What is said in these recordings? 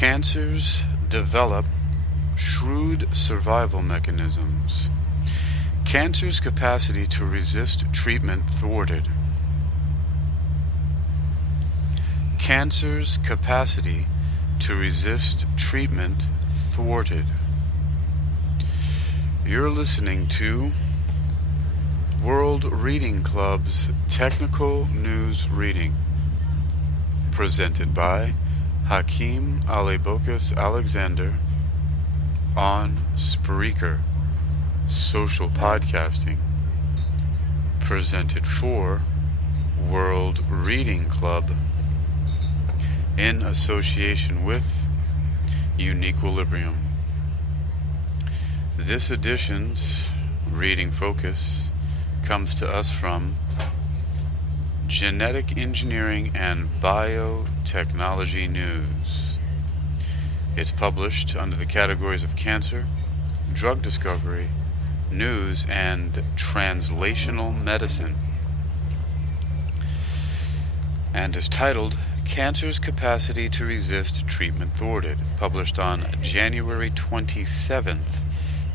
Cancers develop shrewd survival mechanisms. Cancer's capacity to resist treatment thwarted. Cancer's capacity to resist treatment thwarted. You're listening to World Reading Club's Technical News Reading, presented by Hakeem Alebokas Alexander on Spreaker, social podcasting, presented for World Reading Club in association with Uniquilibrium. This edition's reading focus comes to us from Genetic Engineering and Biotechnology News. It's published under the categories of cancer, drug discovery, news, and translational medicine, and is titled Cancer's Capacity to Resist Treatment Thwarted, published on January 27th,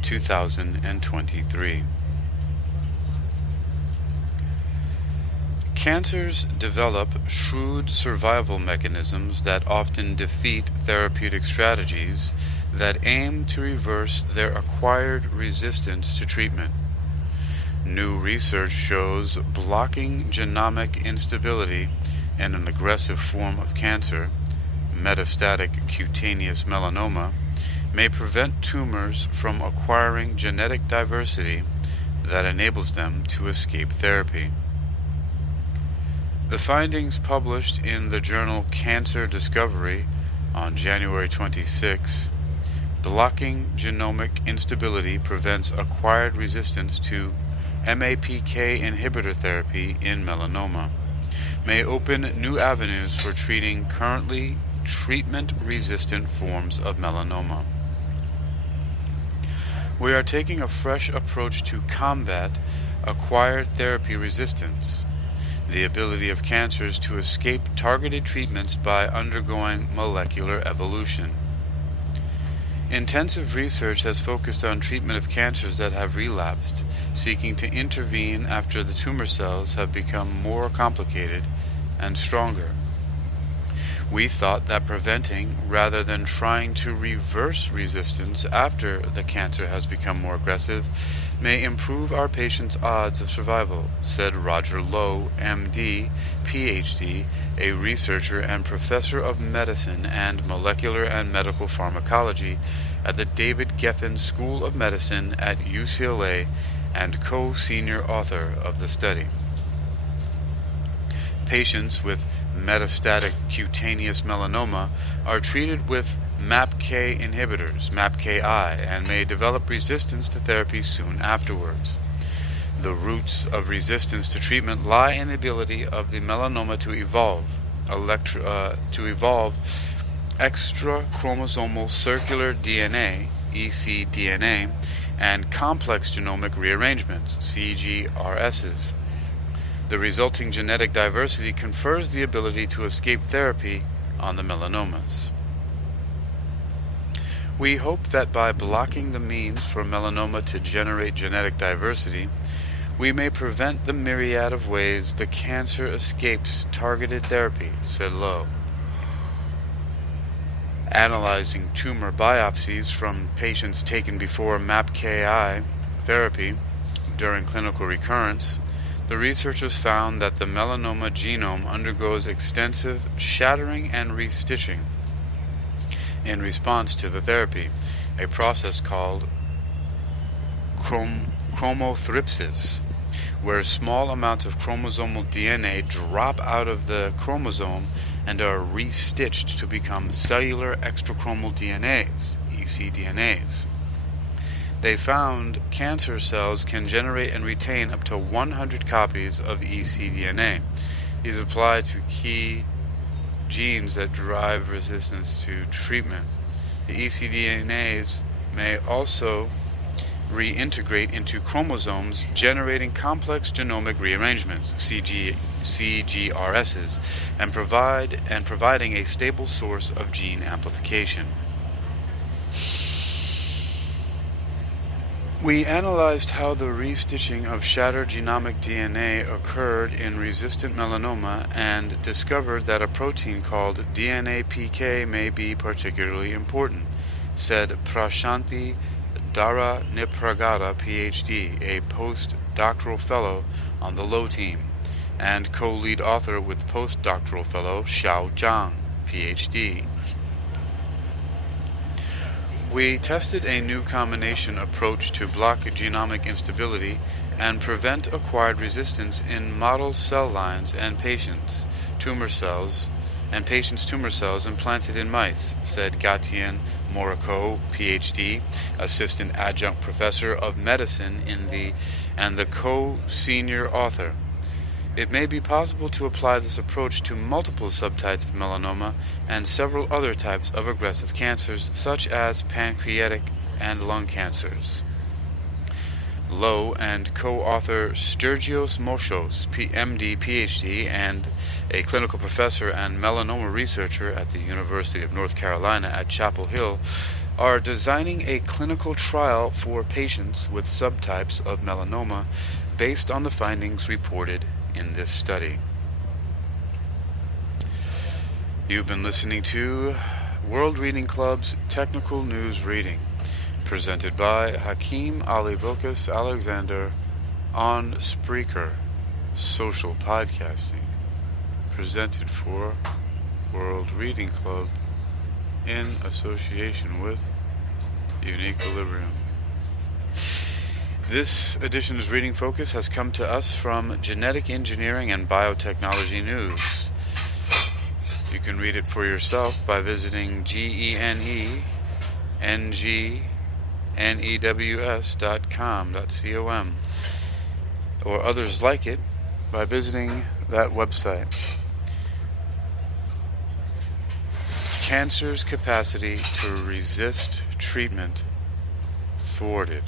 2023. Cancers develop shrewd survival mechanisms that often defeat therapeutic strategies that aim to reverse their acquired resistance to treatment. New research shows blocking genomic instability in an aggressive form of cancer, metastatic cutaneous melanoma, may prevent tumors from acquiring genetic diversity that enables them to escape therapy. The findings published in the journal Cancer Discovery on January 26, blocking genomic instability prevents acquired resistance to MAPK inhibitor therapy in melanoma, may open new avenues for treating currently treatment-resistant forms of melanoma. We are taking a fresh approach to combat acquired therapy resistance, the ability of cancers to escape targeted treatments by undergoing molecular evolution. Intensive research has focused on treatment of cancers that have relapsed, seeking to intervene after the tumor cells have become more complicated and stronger. We thought that preventing rather than trying to reverse resistance after the cancer has become more aggressive may improve our patients' odds of survival, said Roger Lowe, MD, PhD, a researcher and professor of medicine and molecular and medical pharmacology at the David Geffen School of Medicine at UCLA and co-senior author of the study. Patients with metastatic cutaneous melanoma are treated with MAPK inhibitors, MAPKI, and may develop resistance to therapy soon afterwards. The roots of resistance to treatment lie in the ability of the melanoma to evolve extrachromosomal circular DNA, ecDNA, and complex genomic rearrangements, CGRSs. The resulting genetic diversity confers the ability to escape therapy on the melanomas. We hope that by blocking the means for melanoma to generate genetic diversity, we may prevent the myriad of ways the cancer escapes targeted therapy, said Lowe. Analyzing tumor biopsies from patients taken before MAPKI therapy during clinical recurrence, the researchers found that the melanoma genome undergoes extensive shattering and restitching in response to the therapy, a process called chromothripsis, where small amounts of chromosomal DNA drop out of the chromosome and are restitched to become cellular extrachromal DNAs, ecDNAs. They found cancer cells can generate and retain up to 100 copies of ecDNA. These apply to key genes that drive resistance to treatment. The ecDNAs may also reintegrate into chromosomes, generating complex genomic rearrangements, CGRSs, and providing a stable source of gene amplification. We analyzed how the restitching of shattered genomic DNA occurred in resistant melanoma and discovered that a protein called DNA-PK may be particularly important, said Prashanthi Dharanipragada, PhD, a postdoctoral fellow on the LOW team, and co-lead author with postdoctoral fellow Xiao Zhang, PhD. We tested a new combination approach to block genomic instability and prevent acquired resistance in model cell lines and patients' tumor cells implanted in mice, said Gatien Morico, PhD, assistant adjunct professor of medicine and the co-senior author. It may be possible to apply this approach to multiple subtypes of melanoma and several other types of aggressive cancers, such as pancreatic and lung cancers. Lowe and co-author Stergios Moschos, MD, PhD, and a clinical professor and melanoma researcher at the University of North Carolina at Chapel Hill, are designing a clinical trial for patients with subtypes of melanoma based on the findings reported in this study. You've been listening to World Reading Club's Technical News Reading, presented by Hakeem Ali Bokas Alexander on Spreaker, social podcasting, presented for World Reading Club in association with Uniquilibrium. This edition's reading focus has come to us from Genetic Engineering and Biotechnology News. You can read it for yourself by visiting GENENGNEWS.com, or others like it by visiting that website. Cancer's capacity to resist treatment thwarted.